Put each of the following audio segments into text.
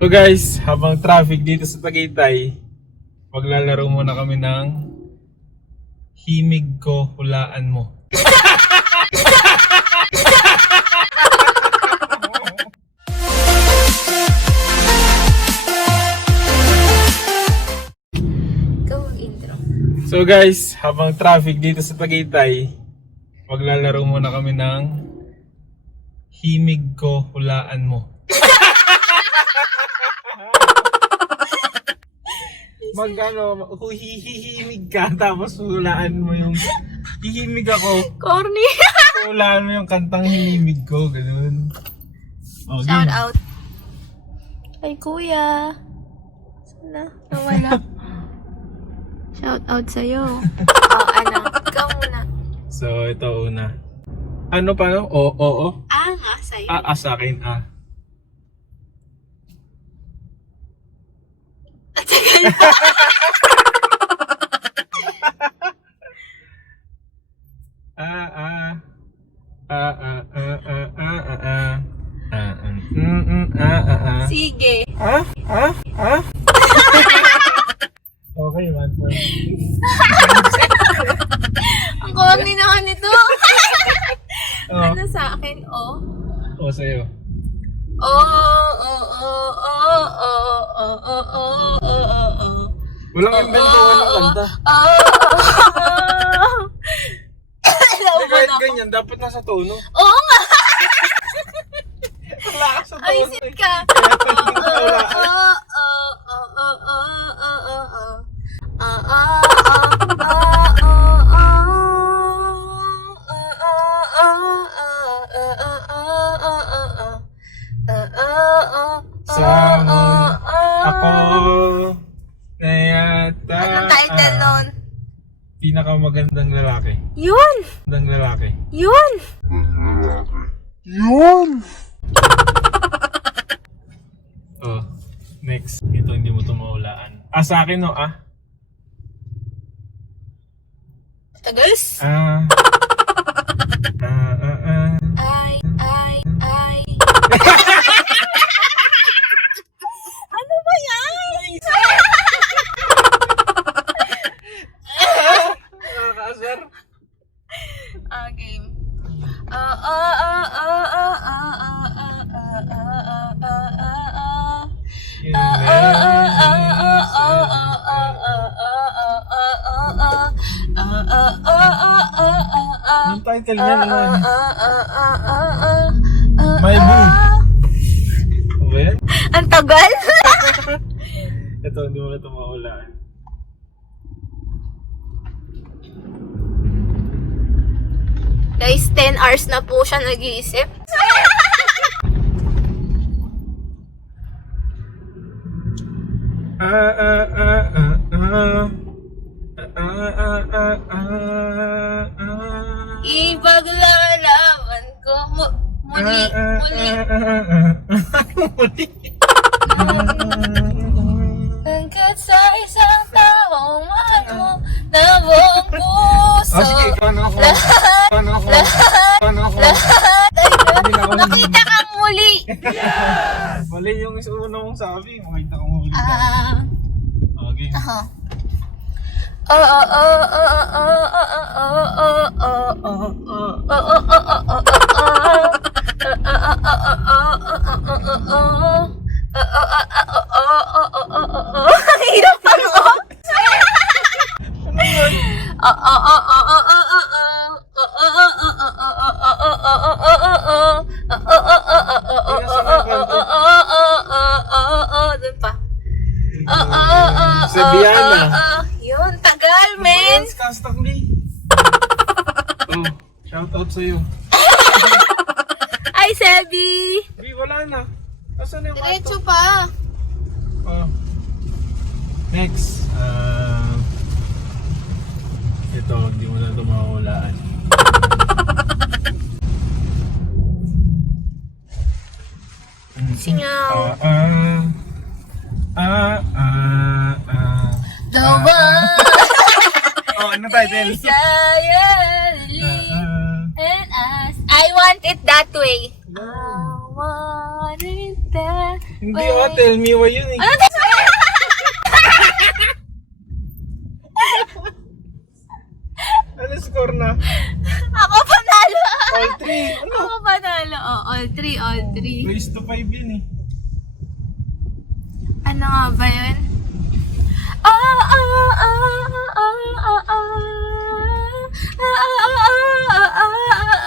So guys, habang traffic dito sa Tagaytay, maglalaro muna kami ng Himig Ko, Hulaan Mo. Go intro. So guys, habang traffic dito sa Tagaytay, maglalaro muna kami ng Himig Ko, Hulaan Mo. Hihimig ka, tapos hulaan mo yung hihimig ako. Corny. Hulaan mo yung kantang hihimig ko, ganun. Okay. Shout out. Ay kuya. Sana nawala. Shout out sa'yo. Ano? Ikaw muna. So, ito una. Ano pa no? Oo. Nga sa'yo. Sa akin, At tagal pa. Sige. Okay, 1 point. Ang corny naman ito. Oh. Ano sa akin? Oh. O, sa'yo. Walang inventuhan ng kanta. Kahit ganyan, dapat nasa tono. Oo nga. Wala ka sa tono. Ay, sit ka. Sama ako na yata Anong title nun? pinakamagandang lalaki. Yun! Magandang lalaki. Yun! Oh, next. Ito hindi mo ito maulaan. Sa akin no, Tagas? Ay. Ano ba yan? Nakakaasar. Game. Yung title niya naman. My Boo. Ano ba yan? Ang tagal? Ito, hindi mo na ito maulaan. Guys, 10 hours na po siya nag-iisip. Ipaglalaban ko muli. Hanggat sa isang taong mahal mo na buong puso. Sige, ikaw na ako. Lahat ay nakita kang muli. Mali yung una mong sabi. Makita ko muli. Okay. Hirap pa mo. Doon pa. Sebiana. Yun, tagal, men. Constantly. Oh, shout out sa'yo. Ay, Sebi. Wala na. Asan yung Diretso pa. Oh. Next. Ito, hindi mo na ito mahulaan. Singaw. The one. Ano title? And I want it that way. I want it that Hindi tell me why yun eh. Ano Ano score na? Ako panalo. All 3. Ano? Ako panalo. Oh, all three. Raise to 5 yun eh. Ano nga ba yun?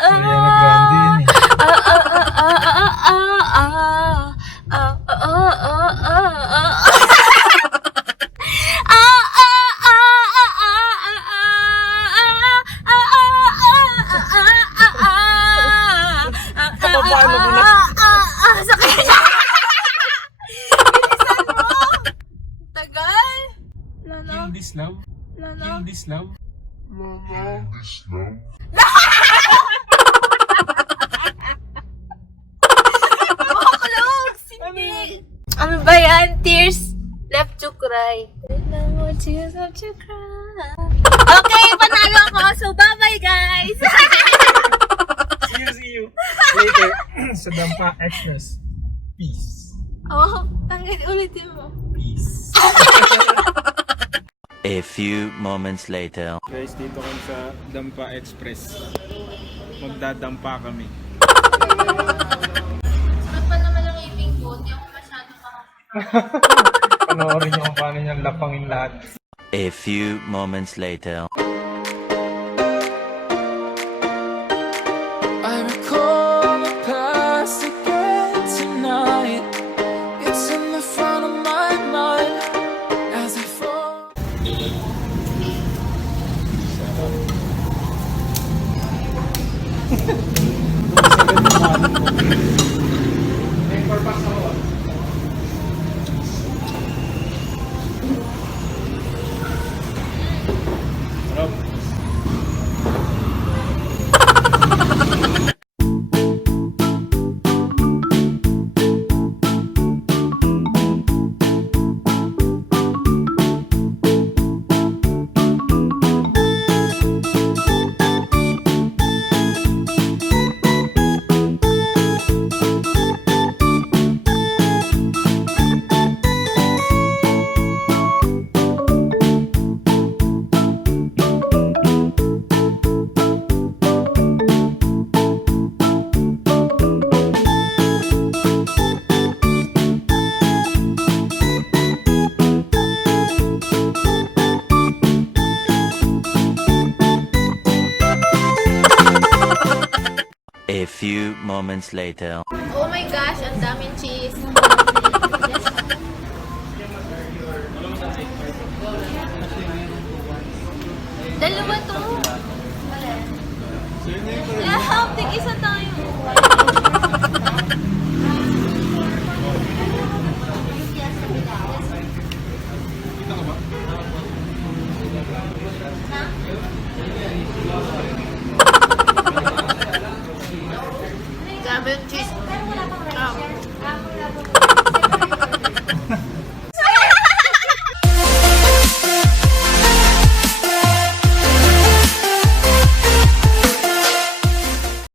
Ariana Grande yun eh. Paano ko na? Sakit! Bilisan mo! Tagal! Lalo? Kill this love? Lalo? Kill this love? Close! Hindi! Ano ba yan? Tears left to cry. No more tears left to cry. Okay, panalo ako. So, bye-bye, guys! See you. Later. Sa Dampa Express. Peace. Oh, tanggal ulitin mo. Peace. A few moments later. Guys, dito kami sa Dampa Express. Magdadampa kami. Sarap pa naman ang ibig ko. Hindi ako masyado Panoorin niyo kung paano niya lapangin lahat. A few moments later. I recall the past again tonight. It's in the front of my mind as I fall. A few moments later. Oh my gosh, ang daming cheese. Dalawa to. Yeah, tig isa tayo.